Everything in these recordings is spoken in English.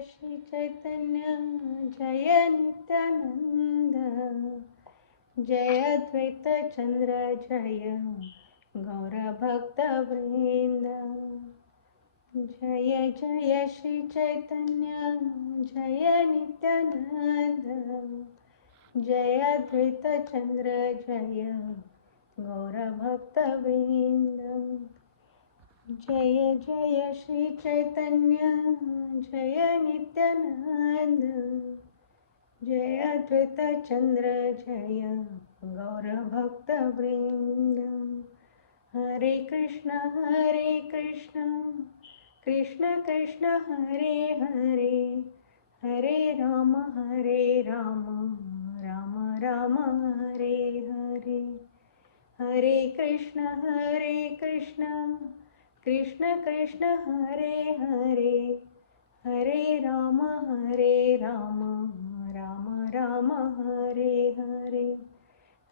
श्री चैतन्य जय नित्यानंद, जय अद्वैत चंद्र जय गौर भक्त वृंद। जय जय श्री चैतन्य जय नित्यानंद, जय अद्वैत चंद्र जय गौर भक्त वृंद। जय जय श्री चैतन्य जय नित्यानंद, जय अद्वैत चंद्र जय गौर भक्त वृंद। हरे कृष्ण कृष्ण कृष्ण हरे हरे, हरे राम राम राम हरे हरे। हरे कृष्ण कृष्ण कृष्ण हरे हरे, हरे राम राम राम हरे हरे।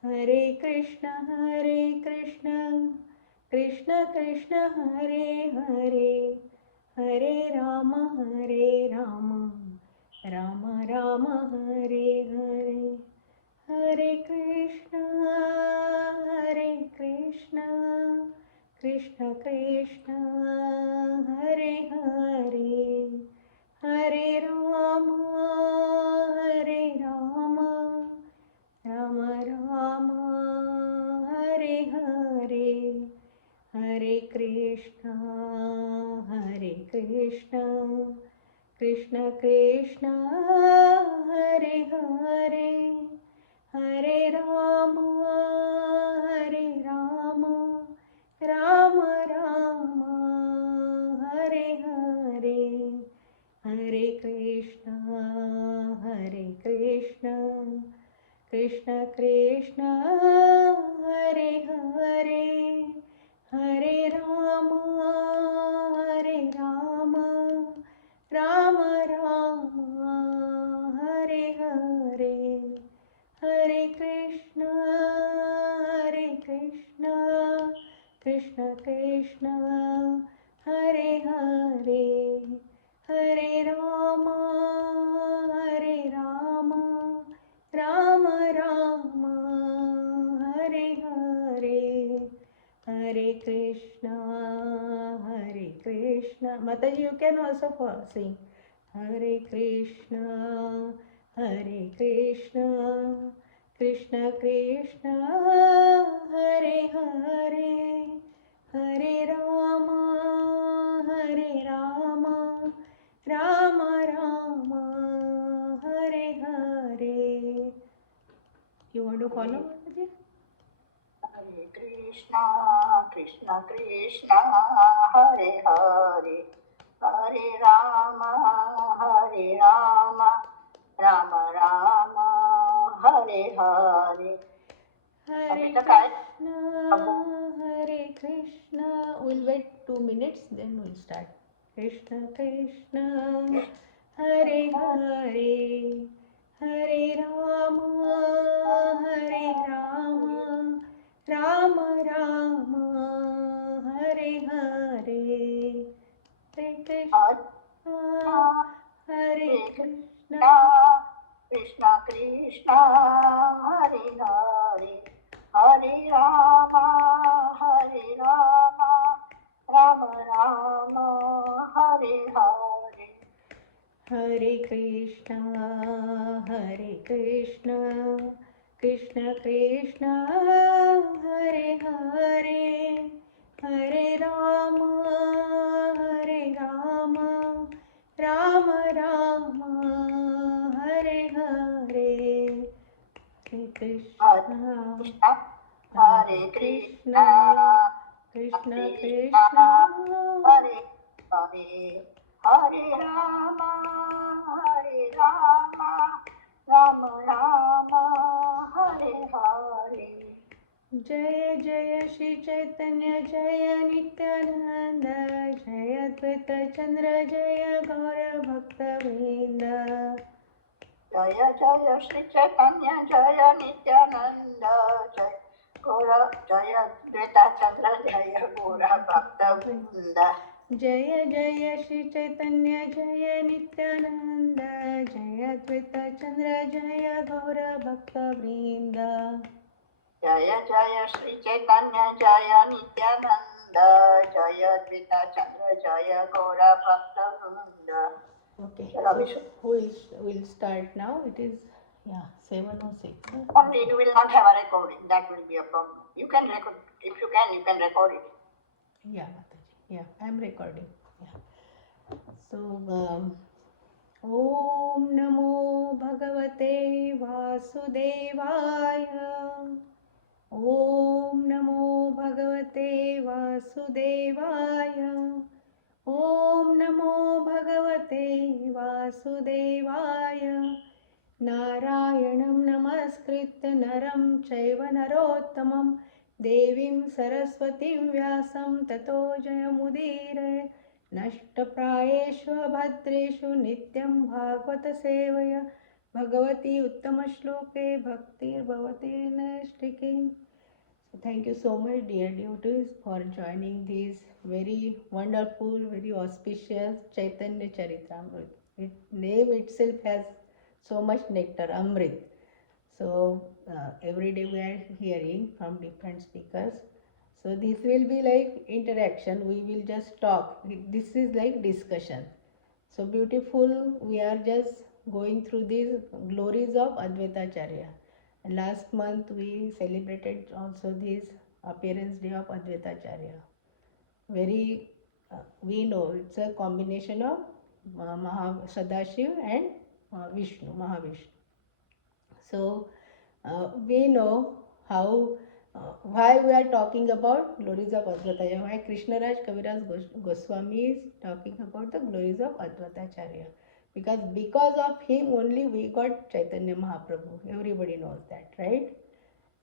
हरे कृष्ण कृष्ण कृष्ण हरे हरे, हरे राम राम राम हरे हरे। हरे कृष्ण कृष्ण कृष्ण हरे हरे, हरे राम राम राम हरे हरे। हरे कृष्ण कृष्ण कृष्ण हरे हरे, हरे राम राम राम हरे हरे। हरे कृष्ण कृष्ण कृष्ण हरे हरे, हरे राम राम राम हरे हरे। हरे कृष्ण कृष्ण कृष्ण हरे हरे, हरे Ram Ram Ram Hare Hare. Hare Krishna, Mataji, you can also sing. Hare Krishna, Krishna Krishna, Hare Hare, Hare Rama, Rama Rama, Hare Hare. You want to follow, Mataji? Hare Krishna, Krishna Krishna, Hare Hare, Hare Rama, Rama Rama, Hare Hare. Hare Krishna. We'll wait 2 minutes, then we'll start. Krishna Krishna, Hare Hare, Hare Rama, Rama Rama, Hare Hare. Hare Krishna, Krishna Krishna, Hare Hare, Hare Rama, Rama Rama, Hare Hare. Hare Krishna, Krishna Krishna, Hare Hare, Hare Rama, Rama Rama, Hare Hare. Hare Krishna, Hare Krishna, Krishna Krishna, Krishna, Hare Hare, Hare Rama, Rama Rama, Hare Hare. जय जय श्री चैतन्य जय नित्यानंद, जय अद्वैत चंद्र जय गौर भक्त वृंद। जय जय श्री चैतन्य जय नित्यानंद, जय द्वैता चंद्र जय गौर भक्त वृंद। जय जय श्री चैतन्य जय Nityanand, Advaita Chandra Jaya Gaura Bhakta Vrinda. Jaya Jaya Shri Chaitanya Jaya Nityananda Jaya Advaita Chandra Jaya Gaura Bhakta Vrinda. Okay, Shall so we should- we'll start now. It is 7:06. Only you will not have a recording. That will be a problem. You can record. If you can record it. Yeah, Mataji. Yeah, I'm recording. Yeah. So, Om Namo Bhagavate Vasudevaya. Om Namo Bhagavate Vasudevaya. Om Namo Bhagavate Vasudevaya. Narayanam Namaskritya Naram Chaiva Narottamam Devim Saraswatim Vyasam Tato Jayamudire Nashtaprayeshu Bhadreshu Nityam Bhagavata Sevaya Bhagavati Uttama Shloke Bhaktir Bhavati Nashtikim. So thank you so much, dear devotees, for joining this very wonderful, very auspicious Chaitanya Charitamrita. Name itself has so much nectar, Amrit. So every day we are hearing from different speakers. So this will be like interaction. We will just talk. This is like discussion. So beautiful. We are just going through these glories of Advaita Acharya. And last month we celebrated also this appearance day of Advaita Acharya. Very, we know it's a combination of Sadashiv and Vishnu, Mahavishnu. So we know how, why we are talking about glories of Advaita, why Krishnaraj Kaviraj Goswami is talking about the glories of Advaita Acharya. Because of him only we got Chaitanya Mahaprabhu. Everybody knows that, right?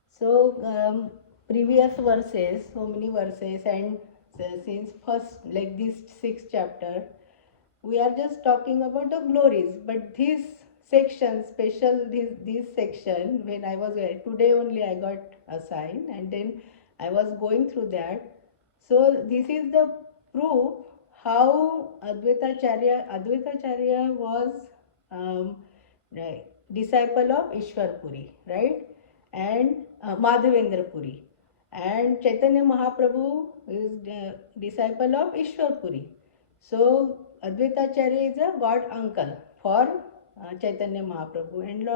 So previous verses, so many verses, and since first like this sixth chapter, we are just talking about the glories. But this section, special this section, when I was today only I got assigned, and then I was going through that. So this is the proof how Advaita Acharya was right, disciple of Ishwar Puri, right? And Madhavendra Puri. And Chaitanya Mahaprabhu is disciple of Ishwar Puri. So Advaita Acharya is a god uncle for Chaitanya Mahaprabhu, and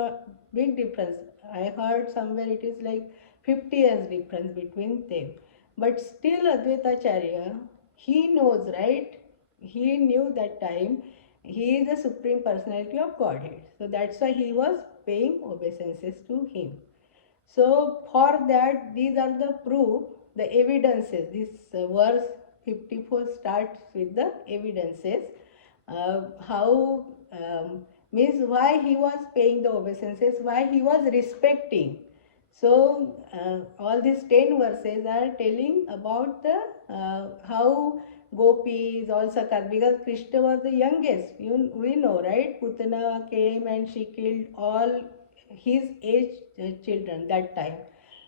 big difference. I heard somewhere it is like 50 years difference between them. But still Advaita Acharya, he knows, right? He knew that time he is the supreme personality of Godhead. So that's why he was paying obeisances to him. So for that, these are the proof, the evidences. This verse 54 starts with the evidences. How means why he was paying the obeisances, why he was respecting. So all these 10 verses are telling about the how gopis, all sakhas, because Krishna was the youngest. We know, right? Putana came and she killed all his age children that time.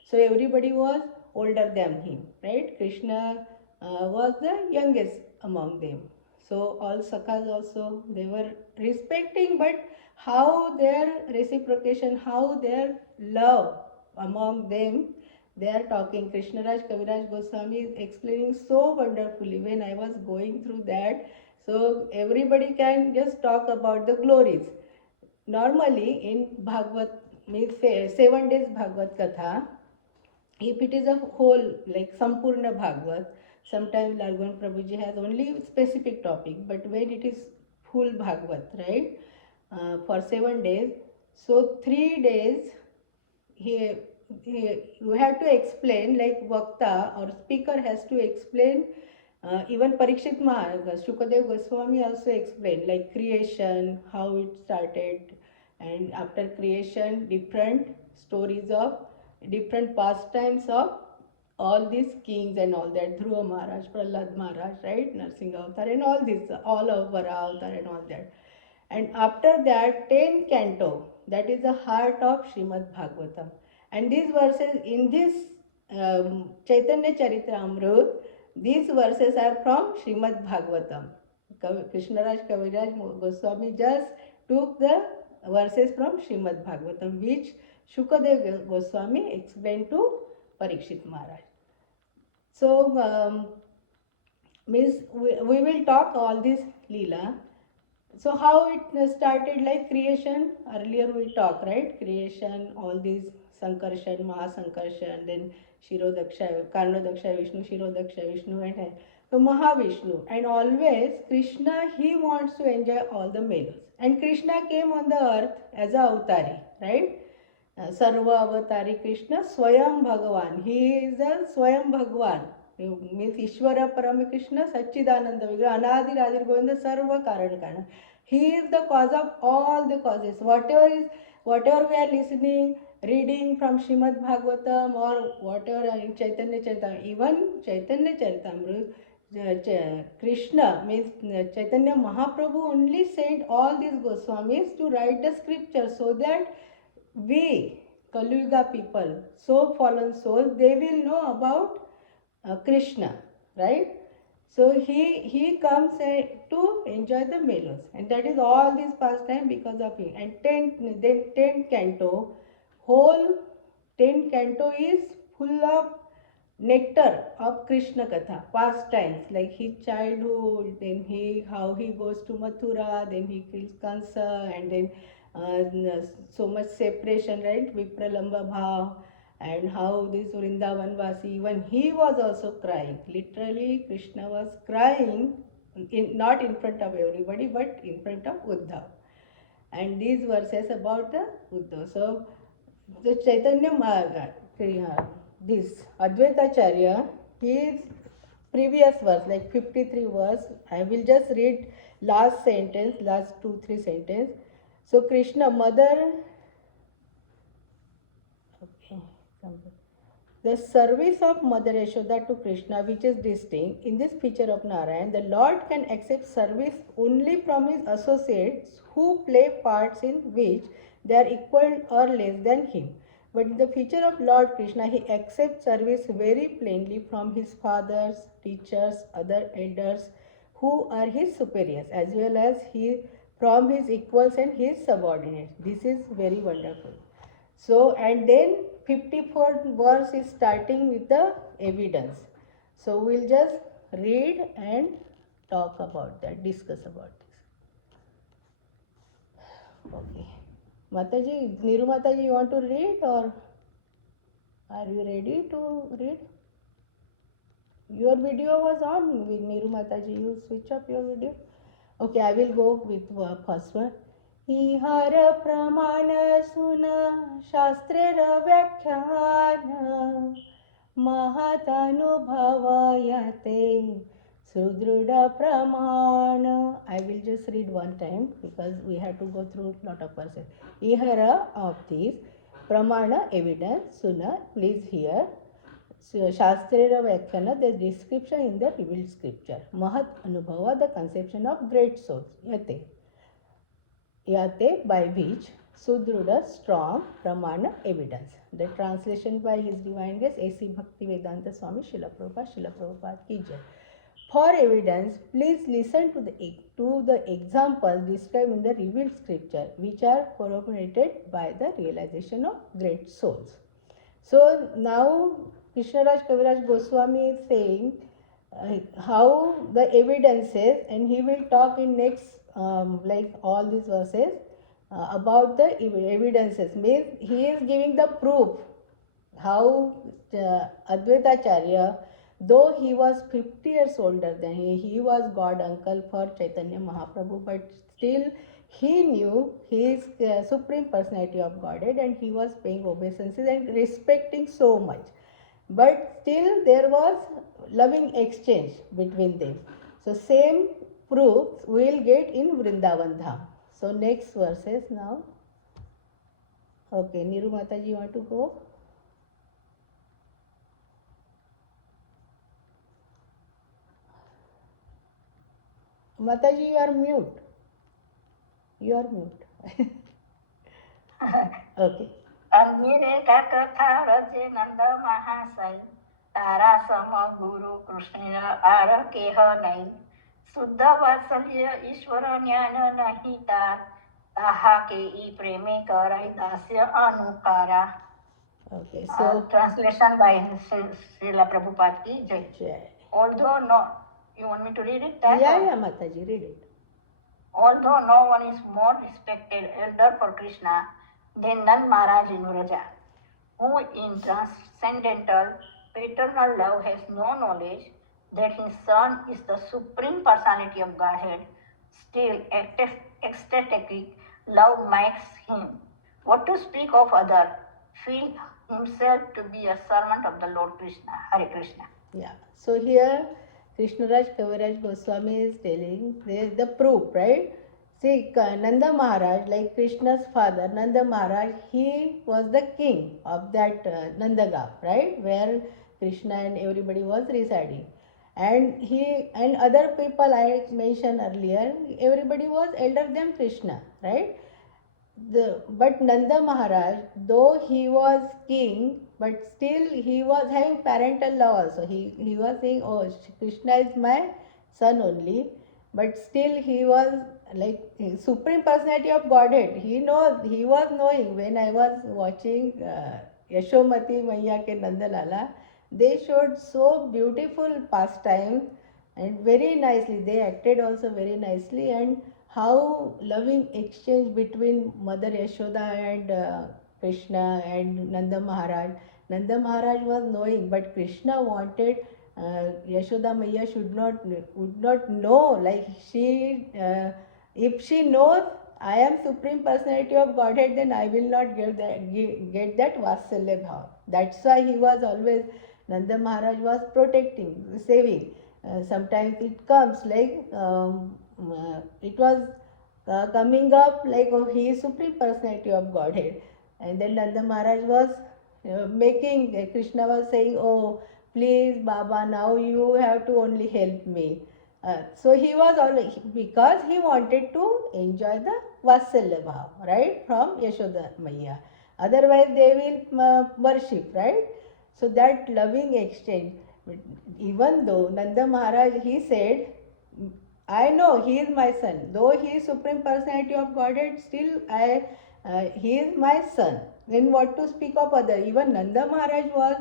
So everybody was older than him, right? Krishna was the youngest among them. So all sakhas also they were respecting, but how their reciprocation, how their love among them, they are talking. Krishnaraj Kaviraj Goswami is explaining so wonderfully when I was going through that. So everybody can just talk about the glories. Normally in Bhagavad, means 7 days Bhagavad Katha, if it is a whole like Sampurna Bhagavad, sometimes Largon Prabhuji has only specific topic, but when it is full Bhagavad, right, for 7 days, so 3 days he, you have to explain, like Vakta or speaker has to explain. Even Parikshit Maharaj, Shukadev Goswami also explained like creation, how it started, and after creation, different stories of different pastimes of all these kings and all that. Dhruva Maharaj, Prahlad Maharaj, right? Narsinga Avatar and all this, all of Vara Avatar and all that. And after that, 10th canto, that is the heart of Srimad Bhagavatam. And these verses in this Chaitanya Charitamrita, these verses are from Srimad Bhagavatam. Krishnaraj Kaviraj Goswami just took the verses from Srimad Bhagavatam, which Shukadev Goswami explained to Parikshit Maharaj. So, means we will talk all this Leela. So how it started, like creation, earlier we talked, right? Creation, all these Sankarshan, Mahasankarshan, then Shirodaksha, Karnodaksha Vishnu, Shirodaksha Vishnu, and so Mahavishnu. And always Krishna, he wants to enjoy all the mellows. And Krishna came on the earth as a avatari, right? Sarva Avatari Krishna, Swayam Bhagavan. He is a Swayam Bhagavan. Means Ishvara Paramakrishna, Satchidananda Vigraha, Anadi Radhir Govinda, Sarva Karan. He is the cause of all the causes. Whatever we are listening, reading from Srimad Bhagavatam or whatever in Chaitanya Charitamrita, even Chaitanya Charitamrita, Krishna means Chaitanya Mahaprabhu only sent all these Goswamis to write the scripture so that we, Kaluyuga people, so fallen souls, they will know about Krishna, right? So he comes to enjoy the mellows, and that is all this pastime because of him. And tenth canto, whole tenth canto is full of nectar of Krishna Katha, pastimes like his childhood, then he how he goes to Mathura, then he kills Kansa, and then so much separation, right? Vipralamba Bhav, and how this Vrindavan Vasi, even he was also crying. Literally, Krishna was crying, not in front of everybody, but in front of Uddhav. And these verses about the Uddhav. So, the Chaitanya Maharaj, this Advaitacharya, his previous verse, like 53 verse, I will just read last sentence, last 2-3 sentence. So Krishna, mother, okay, the service of Mother Yashoda to Krishna, which is distinct in this picture of Narayan, the Lord can accept service only from his associates who play parts in which they are equal or less than him. But in the picture of Lord Krishna, he accepts service very plainly from his fathers, teachers, other elders who are his superiors, as well as from his equals and his subordinates. This is very wonderful. So, and then 54th verse is starting with the evidence. So, we'll just read and talk about that, discuss about this. Okay. Mataji, Niru Mataji, you want to read or are you ready to read? Your video was on with Niru Mataji. You switch up your video. Okay, I will go with first one. इहर प्रमाण सुन शास्त्रेर व्याख्यान महत अनुभवयते सुदृढ़ प्रमाण. I will just read one time because we have to go through lot of verses. Ihara of this pramana evidence suna, please hear. Shastrera Vyakhana, the description in the revealed scripture. Mahat Anubhava, the conception of great souls. Yate, by which Sudruda, strong, Pramana, evidence. The translation by His Divine Grace A.C. Bhaktivedanta Swami Srila Prabhupada Ki Jai. For evidence, please listen to the examples described in the revealed scripture, which are corroborated by the realization of great souls. So now Krishnaraj Kaviraj Goswami is saying how the evidences, and he will talk in next like all these verses about the evidences. Means he is giving the proof how Advaitacharya, though he was 50 years older than he was God uncle for Chaitanya Mahaprabhu, but still he knew he is the Supreme Personality of Godhead and he was paying obeisances and respecting so much. But still there was loving exchange between them. So same proofs we will get in Vrindavan Dham. So next verses now. Okay, Niru Mataji, you want to go? Mataji, you are mute. You are mute. Okay. અંગીરે કથા રચે નંદ મહાશય તારા સમ ગુરુ Krishna R કેહ નહીં શુદ્ધ વાત્સલ્ય ઈશ્વર જ્ઞાન નહીં તાર ताहा के ई प्रेमे कराई दास्य अनुकारा. Okay, so Translation by Srila Prabhupada ki Jai. Jai. Although no, you want me to read it? Yeah, Mataji, read it. Although no one is more respected elder for Krishna than Nand Maharaj in Vraja, who in transcendental paternal love has no knowledge that his son is the supreme personality of Godhead, still ecstatic love makes him, what to speak of other, feel himself to be a servant of the Lord Krishna. Hare Krishna. Yeah. So here Krishnaraj Kaviraj Goswami is telling there is the proof, right? See, Nanda Maharaj, like Krishna's father, Nanda Maharaj, he was the king of that Nandagaon, right? Where Krishna and everybody was residing. And he and other people I mentioned earlier, everybody was elder than Krishna, right? But Nanda Maharaj, though he was king, but still he was having parental love also. He was saying, oh, Krishna is my son only, but still he was like supreme personality of Godhead. He was knowing when I was watching Yashomati Maiya ke Nanda Lala, they showed so beautiful pastime and very nicely. They acted also very nicely, and how loving exchange between Mother Yashoda and Krishna and Nanda Maharaj. Nanda Maharaj was knowing, but Krishna wanted Yashoda Maiya would not know. Like if she knows I am Supreme Personality of Godhead, then I will not get that Vatsalya Bhav. That's why he was always, Nanda Maharaj was protecting, saving. Sometimes it comes like it was coming up like, oh, he is Supreme Personality of Godhead. And then Nanda Maharaj was making, Krishna was saying, oh, please Baba, now you have to only help me. So he was always, because he wanted to enjoy the Vatsalya Bhav, right, from Yashoda Maiya. Otherwise they will worship, right? So that loving exchange, even though Nanda Maharaj, he said, I know he is my son. Though he is Supreme Personality of Godhead, still he is my son. Then what to speak of other? Even Nanda Maharaj was,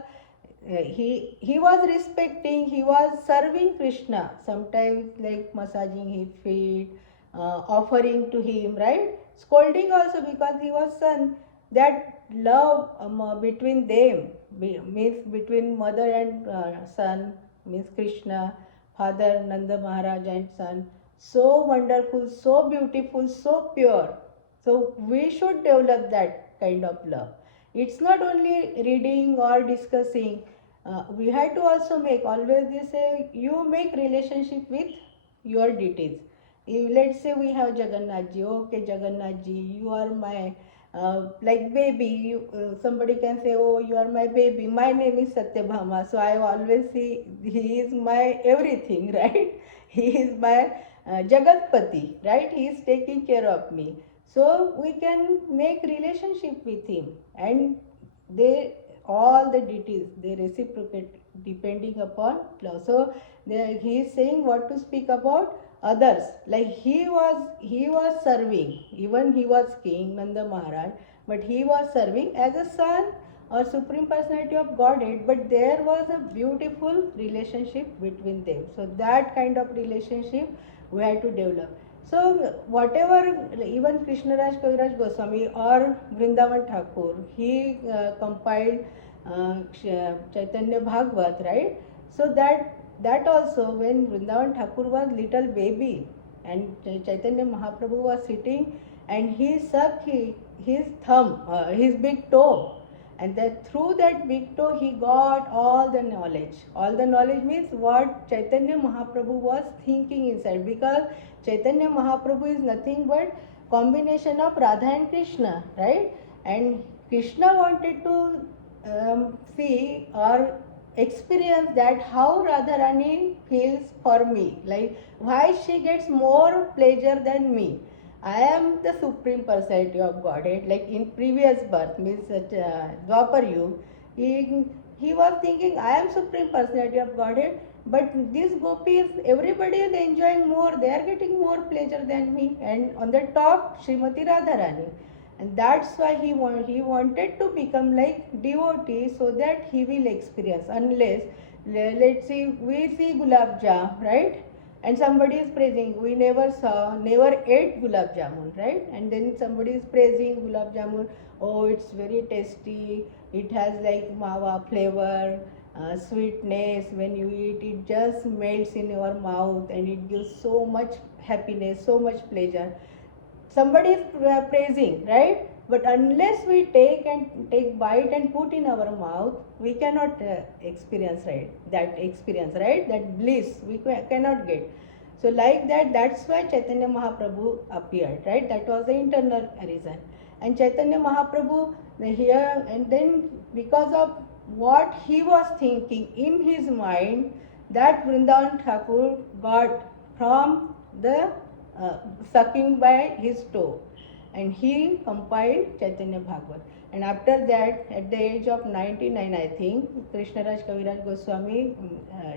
he was respecting, he was serving Krishna. Sometimes like massaging his feet, offering to him, right? Scolding also because he was son. That love between them means between mother and son, means Krishna, father Nanda Maharaj and son, so wonderful, so beautiful, so pure. So we should develop that kind of love. It's not only reading or discussing. We have to also make, always they say, you make relationship with your deities. If, let's say we have Jagannath ji, okay Jagannath ji, you are my like baby. Somebody can say, oh, you are my baby. My name is Satyabhama. So I always see he is my everything, right? He is my Jagatpati, right? He is taking care of me. So we can make relationship with him, and they, all the deities, they reciprocate depending upon love. So he is saying what to speak about others, like he was serving, even he was king Nanda Maharaj, but he was serving as a son or Supreme Personality of Godhead, but there was a beautiful relationship between them. So that kind of relationship we had to develop. So whatever, even Krishnaraj Kaviraj Goswami or Vrindavan Thakur, he compiled Chaitanya Bhagavat, right? So that also, when Vrindavan Thakur was little baby and Chaitanya Mahaprabhu was sitting and he sucked his thumb, his big toe, and that through that big toe he got all the knowledge. All the knowledge means what Chaitanya Mahaprabhu was thinking inside, because Chaitanya Mahaprabhu is nothing but combination of Radha and Krishna, right? And Krishna wanted to see or experience that how Radharani feels for me, like why she gets more pleasure than me. I am the Supreme Personality of Godhead. Like in previous birth, means Dwapar Yuga, he was thinking I am Supreme Personality of Godhead, But these gopis, everybody is enjoying more, they are getting more pleasure than me. And on the top, Srimati Radharani. And that's why he wanted to become like devotee so that he will experience. Unless, let's see, we see Gulab Jam, right? And somebody is praising, we never ate Gulab Jamun, right? And then somebody is praising Gulab Jamun, oh, it's very tasty, it has like mawa flavor, sweetness, when you eat it just melts in your mouth and it gives so much happiness, so much pleasure. Somebody is praising, right? But unless we take bite and put in our mouth, we cannot experience, right, that experience, right, that bliss we cannot get. So like that, that's why Chaitanya Mahaprabhu appeared, right? That was the internal reason. And Chaitanya Mahaprabhu here, and then because of what he was thinking in his mind, that Vrindavan Thakur got from the uh, sucking by his toe, and he compiled Chaitanya Bhagavat. And after that, at the age of 99, I think, Krishnaraj Kaviraj Goswami,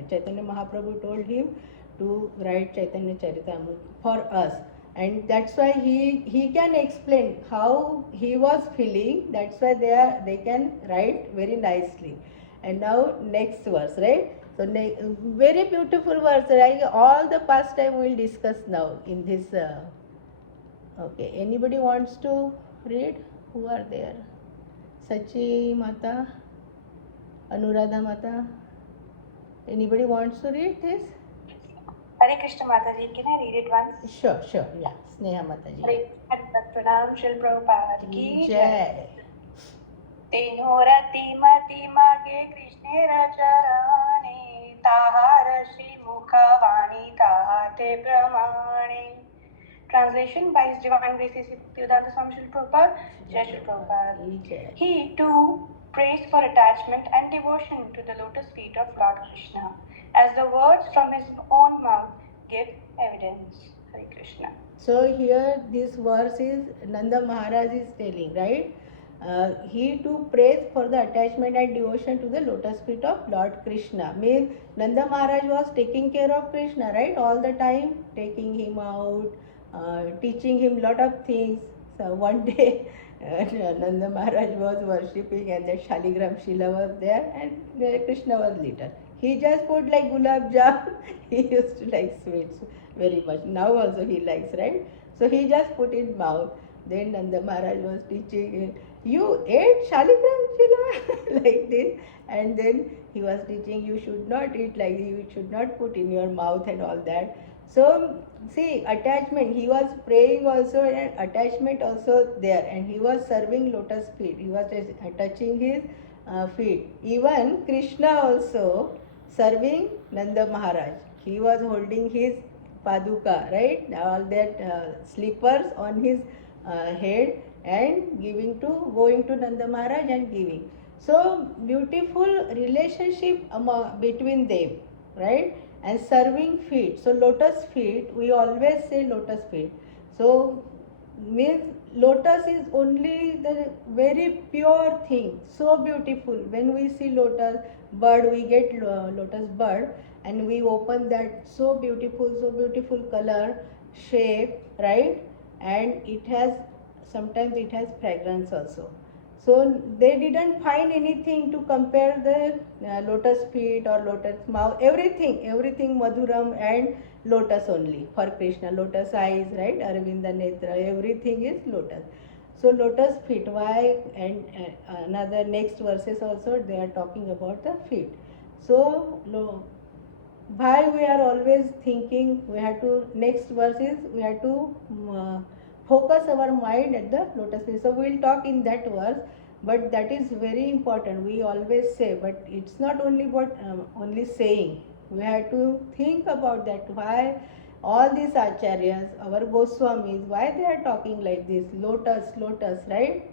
Chaitanya Mahaprabhu told him to write Chaitanya Charitamrita for us. And that's why he can explain how he was feeling. That's why they can write very nicely. And now next verse, right? So very beautiful verse, right? All the past time we'll discuss now in this. Okay, anybody wants to read? Who are there? Sachi Mata, Anuradha Mata. Anybody wants to read this? Hare Krishna Mataji, can I read it once? Sure, yeah. Sneha Mataji. Hare Krishna Pranam Shil Prabhupada ki Jai. jai. तेनो रति मति मागे कृष्णेर चरणे ताहार श्री मुखवाणी ताहाते प्रमाणे. Translation by His Divine Grace Bhaktivedanta Swami Srila Prabhupada. Jai Srila Prabhupada. He too prays for attachment and devotion to the lotus feet of Lord Krishna, as the words from his own mouth give evidence. Hare Krishna. So here this verse is Nanda Maharaj is telling, right? He too prays for the attachment and devotion to the lotus feet of Lord Krishna. Means Nanda Maharaj was taking care of Krishna, right? All the time, taking him out, teaching him lot of things. So one day Nanda Maharaj was worshipping and that Shaligram Shila was there and Krishna was little. He just put like gulab jam. He used to like sweets very much. Now also he likes, right? So he just put in mouth. Then Nanda Maharaj was teaching, you ate Shaligram Shila like this. And then he was teaching, you should not eat like this, you should not put in your mouth and all that. So see, attachment, he was praying also and attachment also there, and he was serving lotus feet, he was touching his feet. Even Krishna also serving Nanda Maharaj, he was holding his paduka, right, all that slippers on his head and going to Nanda Maharaj and giving. So beautiful relationship between them, right? And serving feet. So lotus feet, we always say lotus feet. So means lotus is only the very pure thing, so beautiful. When we see lotus bird, we get lotus bird, and we open that, so beautiful color, shape, right? And it has, sometimes it has fragrance also. So they didn't find anything to compare the lotus feet or lotus mouth, everything Madhuram and lotus only for Krishna. Lotus eyes, right? Arvinda Netra, everything is lotus. So lotus feet, why? And another next verses also they are talking about the feet. So why we are always thinking, we have to, next verses we have to focus our mind at the lotus feet. So we will talk in that verse, but that is very important. We always say, but it's not only about only saying. We have to think about that. Why all these acharyas, our Goswamis, why they are talking like this? Lotus, right?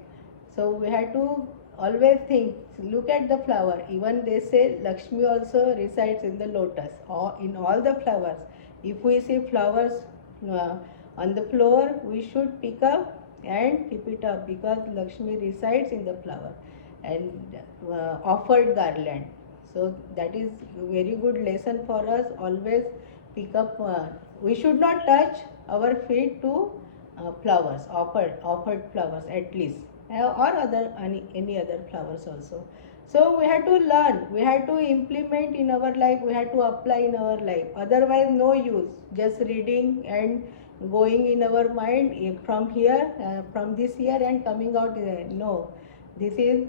So we have to always think, look at the flower. Even they say Lakshmi also resides in the lotus or in all the flowers. If we see flowers on the floor, we should pick up and keep it up, because Lakshmi resides in the flower, and offered garland. So that is very good lesson for us. Always pick up. We should not touch our feet to flowers, offered flowers at least, or other any other flowers also. So we had to learn. We had to implement in our life. We had to apply in our life. Otherwise, no use. Just reading and going in our mind from here, from this year, and coming out. No, this is.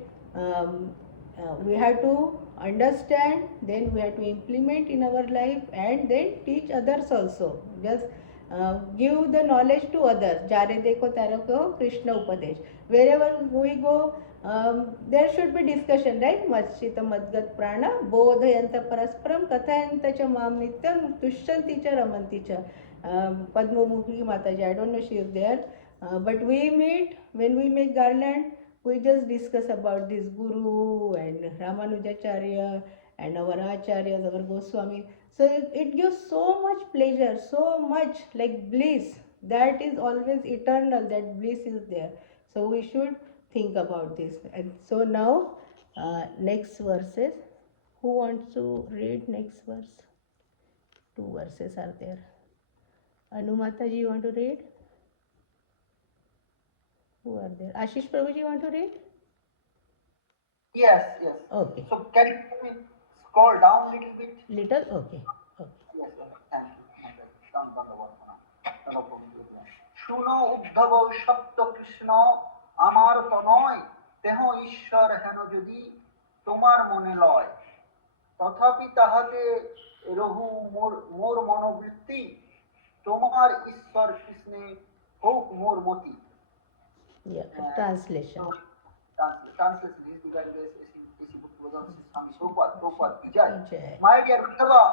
We have to understand, then we have to implement in our life, and then teach others also. Just give the knowledge to others. Jare dekho tare ko krishna upadesh. Wherever we go, there should be discussion, right? Machita madgat prana bodhayanta parasparam kathayanta cha mam nityam tushyanti cha ramanti cha. Padmamukhi Mataji, I don't know she is there, but we meet when we make garland. We just discuss about this Guru and Ramanujacharya and our Acharyas, our Goswami. So it gives so much pleasure, so much like bliss. That is always eternal, that bliss is there. So we should think about this. And so now, next verses. Who wants to read next verse? Two verses are there. Anumataji, you want to read? Who are there? Ashish Prabhuji, you want to read? Yes, yes. Okay. So can you scroll down little bit? Little? Okay. Okay. Yes, okay. Thank you. শুনো উদ্ধব সপ্ত কৃষ্ণ আমার তো নয় দেহ ঈশ্বর হেন যদি তোমার মনে লয় তথাপি তাহাতে রহু মোর মনোবৃত্তি তোমার ঈশ্বর কৃষ্ণে হোক মোর মতি। Yeah, translation. Translation is divided as Swami Prabhupada Vijay. Vijay. My dear Uddhava,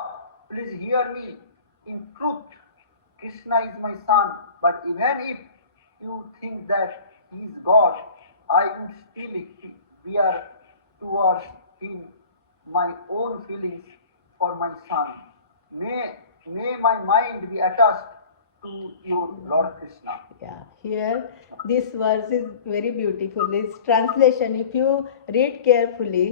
please hear me. In truth, Krishna is my son, but even if you think that he is God, I would still bear towards him my own feelings for my son. May my mind be attached to your Lord Krishna. Yeah, here this verse is very beautiful. This translation, if you read carefully,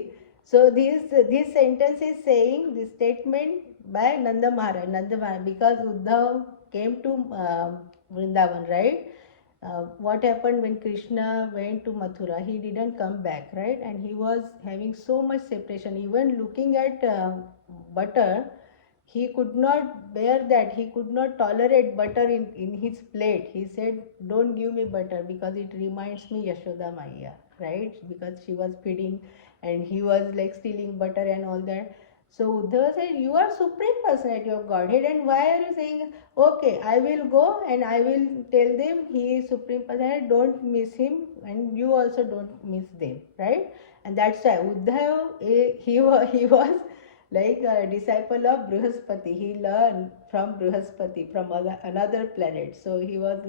so this sentence is saying this statement by Nanda Maharaj. Because Uddhav came to Vrindavan, right? What happened when Krishna went to Mathura? He didn't come back, right? And he was having so much separation. Even looking at butter, he could not bear that. He could not tolerate butter in his plate. He said, don't give me butter because it reminds me Yashoda Maya, right? Because she was feeding and he was like stealing butter and all that. So Uddhava said, you are Supreme Personality of Godhead, and why are you saying, okay, I will go and I will tell them he is Supreme Personality, don't miss him, and you also don't miss them, right? And that's why Uddhava, he was like a disciple of Brihaspati. He learned from Brihaspati, from another planet. So he was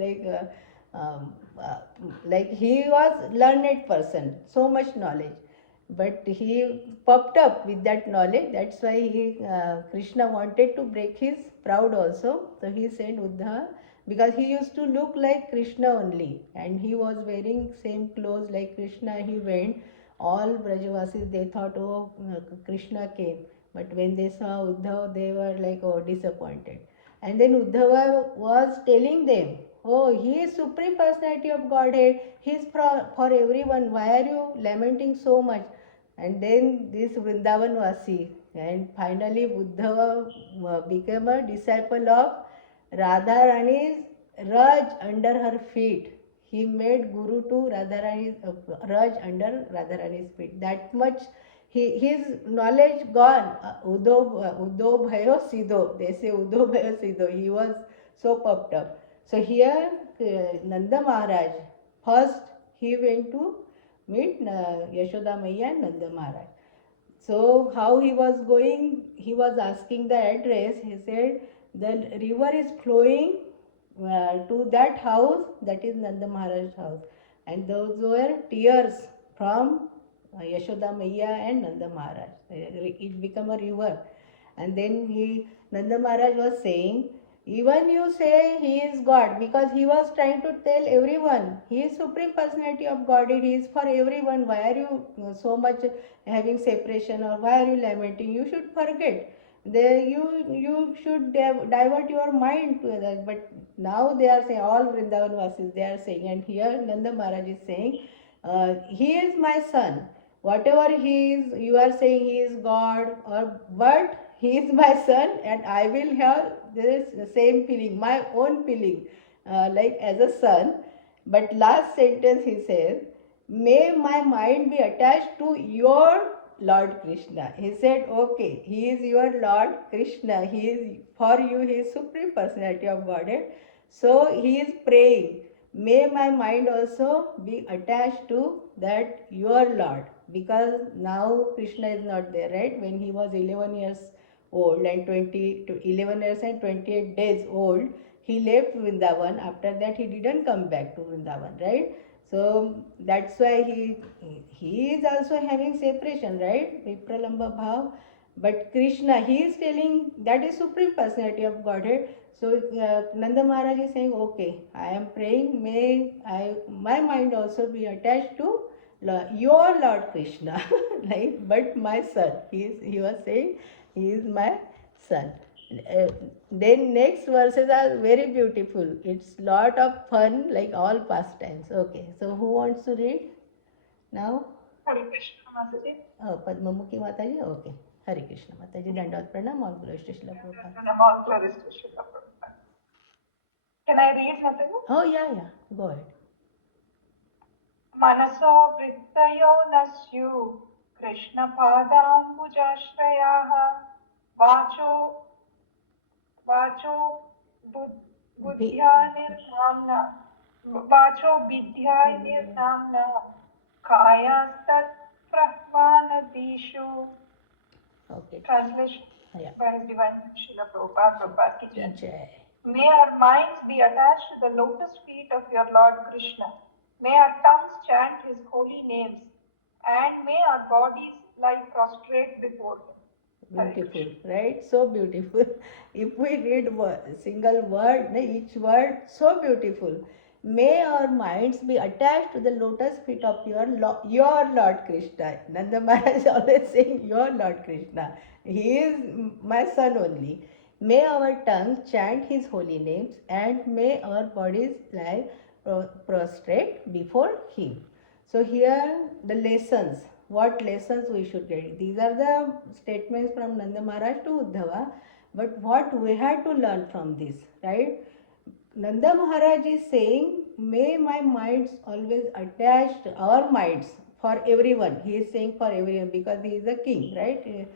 um, uh, like he was learned person, so much knowledge. But he popped up with that knowledge. That's why Krishna wanted to break his pride also. So he said Uddha, because he used to look like Krishna only, and he was wearing same clothes like Krishna. He went. All Brajavasis, they thought, oh, Krishna came. But when they saw Uddhava, they were like, oh, disappointed. And then Uddhava was telling them, oh, he is Supreme Personality of Godhead. He is for everyone. Why are you lamenting so much? And then this Vrindavan Vasi. And finally, Uddhava became a disciple of Radharani's Raj under her feet. He made Guru to Radharani's Raj under Radharani's feet. That much his knowledge gone. Udo bhayo siddho. They say Udo bhayo siddho. He was so puffed up. So here Nanda Maharaj, first he went to meet Yashoda Maiya and Nanda Maharaj. So how he was going, he was asking the address. He said the river is flowing to that house, that is Nanda Maharaj's house. And those were tears from Yashoda Maiya and Nanda Maharaj. It became a river. And then Nanda Maharaj was saying, Even you say he is God, because he was trying to tell everyone he is supreme personality of Godhead. He is for everyone. Why are you so much having separation, or why are you lamenting? You should forget. There you should divert your mind to others. But now they are saying, all Vrindavan Vasis they are saying, and here Nanda Maharaj is saying, he is my son. Whatever he is, you are saying he is God, or but he is my son, and I will have this same feeling, my own feeling, like as a son. But last sentence he says, may my mind be attached to your Lord Krishna. He said, okay, he is your Lord Krishna, he is for you, he is supreme personality of Godhead. So he is praying, may my mind also be attached to that your Lord, because now Krishna is not there, right? When he was 11 years old and 20 to 11 years and 28 days old, he left Vrindavan. After that he didn't come back to Vrindavan, right? So that's why he is also having separation, right? Vipralamba bhav. But Krishna, he is telling that is supreme personality of Godhead. So Nanda Maharaj is saying, okay, I am praying, may my mind also be attached to your Lord Krishna, like, but my son. He was saying, he is my son. Uh, then next verses are very beautiful. It's lot of fun, like all pastimes. Okay, so who wants to read now? Hare Krishna Mataji. Padmamukhi Mataji? Okay. Hare Krishna Mataji. Dandavad Pranam. All glories to Srila Prabhupada. All glories to Srila Prabhupada. Can I read Mataji? Oh, yeah. Go ahead. मनसो वृत्तयो न स्युः कृष्णपादाम्बुजाश्रयाः वाचो वाचो बुद्ध्या निर्नाम्ना वाचो विद्या निर्नाम्ना कायास्तत्प्रह्वानदीषु. Okay. Translation by His Divine Srila Prabhupada, Prabhupada ki Jai. May our minds be attached to the lotus feet of your Lord Krishna. May our tongues chant his holy names, and may our bodies lie prostrate before him. Beautiful, right? So beautiful. If we read single word, each word, so beautiful. May our minds be attached to the lotus feet of your Lord Krishna. Nanda Maharaj is always saying your Lord Krishna. He is my son only. May our tongues chant his holy names, and may our bodies lie prostrate before him. So here the lessons, what lessons we should get. These are the statements from Nanda Maharaj to Uddhava, but what we had to learn from this, right? Nanda Maharaj is saying, may my minds always attached, our minds, for everyone. He is saying for everyone because he is the king, right?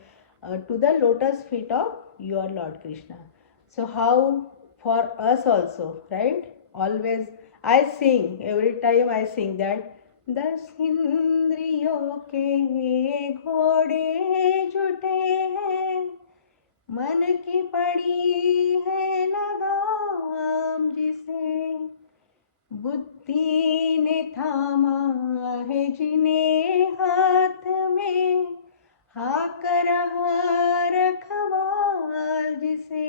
To the lotus feet of your Lord Krishna. So how for us also, right? Always I sing, every time I sing that, 10 इंद्रियों के घोड़े जुटे हैं, मन की पड़ी है लगाम जिसे, बुद्धि ने थामा है जिन्हें हाथ में, हाक रहा रखवाल जिसे,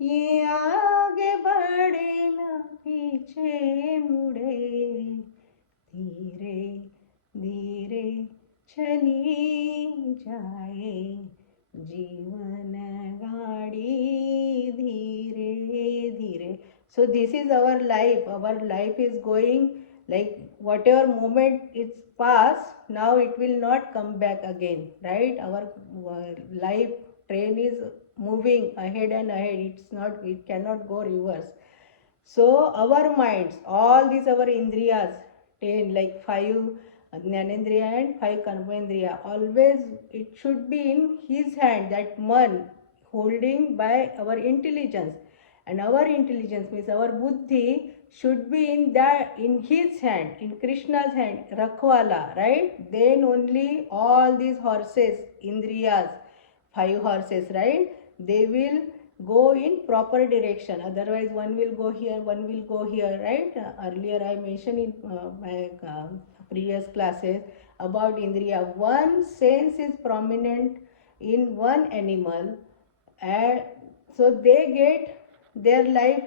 ये आगे बढ़े न पीछे मुड़े, धीरे धीरे चली जाए जीवन गाड़ी धीरे धीरे. So this is our life. Our life is going like whatever moment it's past, now it will not come back again, right? Our life train is moving ahead and ahead. It cannot go reverse. So our minds, all these our indriyas, 10 like 5 Jnanendriya and 5 Karmendriya, always it should be in his hand, that man holding by our intelligence. And our intelligence means our buddhi should be in his hand, in Krishna's hand, Rakhwala, right? Then only all these horses, indriyas, 5 horses, right? They will go in proper direction, otherwise one will go here, one will go here, right? Earlier I mentioned in my previous classes about indriya, one sense is prominent in one animal, and so they get Their life